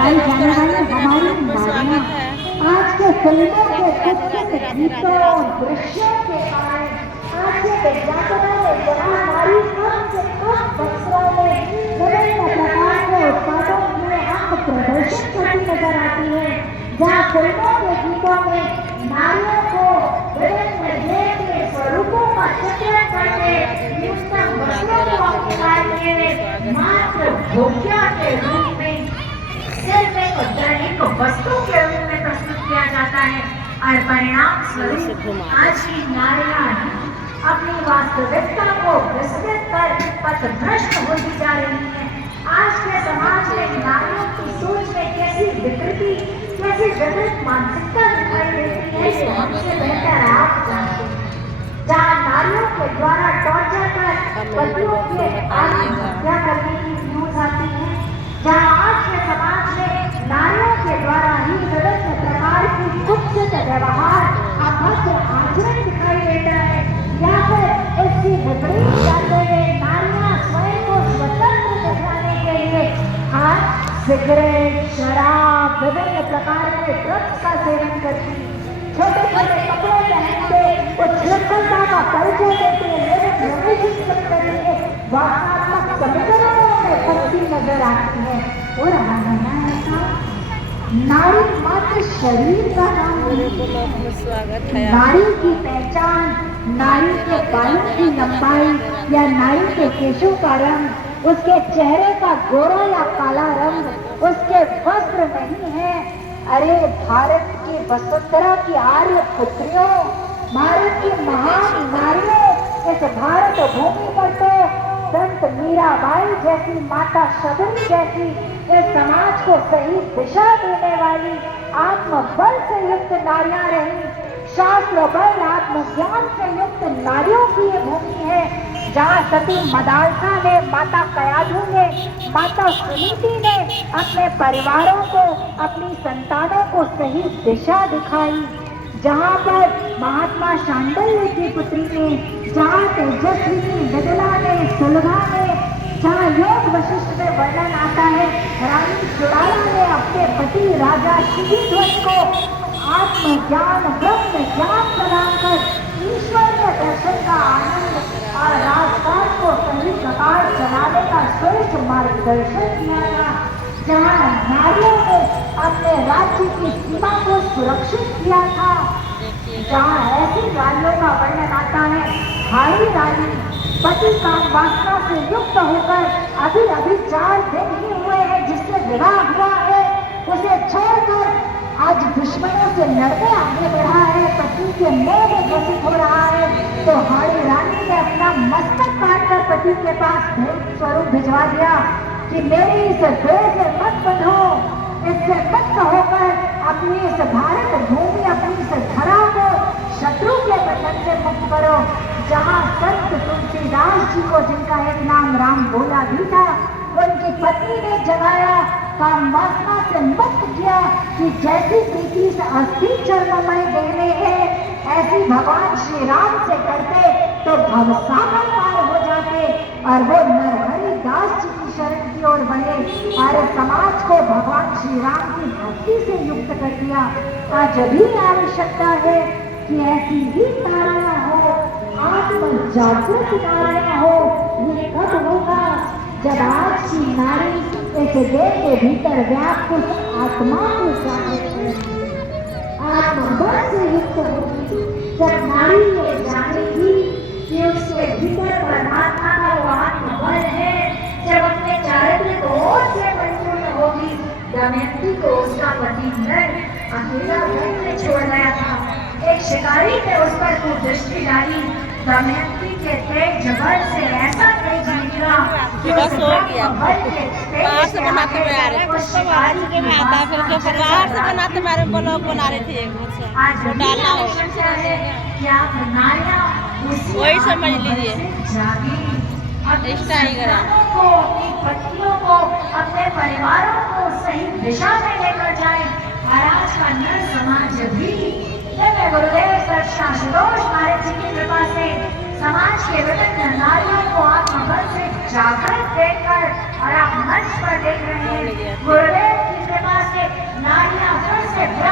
चलाई जाने वाली हमारी नारियां आज के फिल्मों के कुछ गीतों और दृश्यों के कारण आज के विज्ञापनों में जहाँ नारी कम से कम वस्त्रों में विभिन्न प्रकार के उत्पादों में अंग प्रदर्शन करती नजर आती है, जहाँ फिल्मों के गीतों में नारियों को विभिन्न देह के स्वरूपों का चित्रण करके न्यूनतम वस्त्रों को अपनाए हुए मात्र भोग्या के रूप में सिर्फ एक दैनिक वस्तु के रूप में प्रस्तुत किया जाता है और परिणाम स्वरूप आज की नारियां अपनी वास्तविकता को विस्मृत कर पथभ्रष्ट होती जा रही है। आज के समाज में नारियों की सोच में कैसी विकृति, कैसी विकृत मानसिकता दिखाई देती है, ये हमसे बेहतर आप जानते हैं। जहाँ नारियों के द्वारा टॉर्चर कर पतियों के आत्महत्या करने की न्यूज आती है, जहाँ आज के समाज में नारियों के द्वारा ही विभिन्न प्रकार की कुत्सित व्यवहार, अभद्र आचरण दिखाई देता है, या फिर इसकी विपरीत करते हुए नारियां स्वयं को स्वतंत्र दिखाने के लिए आज सिगरेट, शराब, विभिन्न प्रकार के ड्रग्स का सेवन करती, छोटे छोटे कपड़े पहनते, उच्छृंखलता का परिचय देते, भावनात्मक समीकरणों में फंसी नजर आती है। और हमारा ऐसा नारी मात्र शरीर का नाम नहीं, नारी की पहचान नारी के बालों की लंबाई या नारी के केशों का रंग, उसके चेहरे का गोरा या काला रंग, उसके वस्त्र नहीं है। अरे भारत की वसुंधरा की आर्य पुत्रियों, भारत की महान नारियों, इस भारत भूमि पर तो संत मीराबाई जैसी, माता शबरी जैसी इस समाज को सही दिशा देने वाली आत्मबल से युक्त नारियां रही। शास्त्र बल आत्मज्ञान से युक्त नारियों की ये भूमि है, जहाँ सती मदालसा ने, माता कयाधु ने, माता सुनीति ने अपने परिवारों को, अपनी संतानों को सही दिशा दिखाई, जहाँ पर महात्मा शांडिल्य की पुत्री ने, जहाँ तेजस्विनी विदुला ने, सुलभा ने, जहाँ योग वशिष्ठ में वर्णन आता है, रानी चुड़ाला ने अपने पति राजा शिविध्वज को आत्मज्ञान, ब्रह्म ज्ञान प्रदान कर ईश्वर के दर्शन का आनंद और राजकाज को सही प्रकार चलाने का श्रेष्ठ मार्गदर्शन किया था, जहाँ नारियों ने अपने राज्य की सीमा को सुरक्षित किया था, जहाँ ऐसी रानियों का वर्णन आता है, हारी रानी पति काम वासना से युक्त होकर अभी अभी 4 दिन ही हुए हैं जिससे विवाह हुआ है, उसे छोड़कर आज दुश्मनों से लड़ने आगे बढ़ा है, पति के मोह में ग्रसित हो रहा है, तो हारी रानी ने अपना मस्तक काटकर पति के पास भेंट स्वरूप भिजवा दिया कि मेरी इस देह से मत बंधो, इससे मुक्त होकर अपनी इस भारत भूमि, अपनी इस धरा को शत्रु के बंधन से मुक्त करो। जहाँ संत तुलसीदास जी को, जिनका एक नाम राम बोला भी था, उनकी पत्नी ने जगाया, काम वासना से मुक्त किया कि जैसी प्रीति से अस्थि चरणमय देने हैं, ऐसी भगवान श्री राम से करते तो भवसागर पार हो जाते और वो नरहरि दास जी की शरण की ओर बढ़े और समाज को भगवान श्री राम की भक्ति से युक्त कर दिया। आज भी आवश्यकता है कि ऐसी ही नारियां हो, आत्म जागृत नारियां हो। ये कब होगा? जब आज की नारी इस देह के भीतर व्याप्त आत्मा को जागृत करेगी, आत्मबल से युक्त होगी। जब नारी ये जानेगी कि उसके भीतर परमात्मा का वो आत्मबल है, जब अपने चारित्रिक ओर से परिपूर्ण होगी। दमयंती को उसका पति नर अकेला वन में छोड़ गया था, एक शिकारी ने उस पर कुदृष्टि डाली। दमयंती के तेज जबर से ऐसा तेज निकला कि बस हो गया। बाहर से बनाते हुए आ रहे बाहर से बनाता फिर के बाहर से बनाते बारे में ब्लॉग बना रहे थे एक वो डालना हो वही समझ लीजिए पत्नियों को, अपने परिवारों को सही दिशा में लेकर जाए। और आज का नर समाज भी गुरुदेव आशुतोष महाराज जी की कृपा से समाज के विभिन्न नारियों को आत्मबल से जागृत देखकर और आप मंच पर देख रहे हैं। गुरुदेव की कृपा से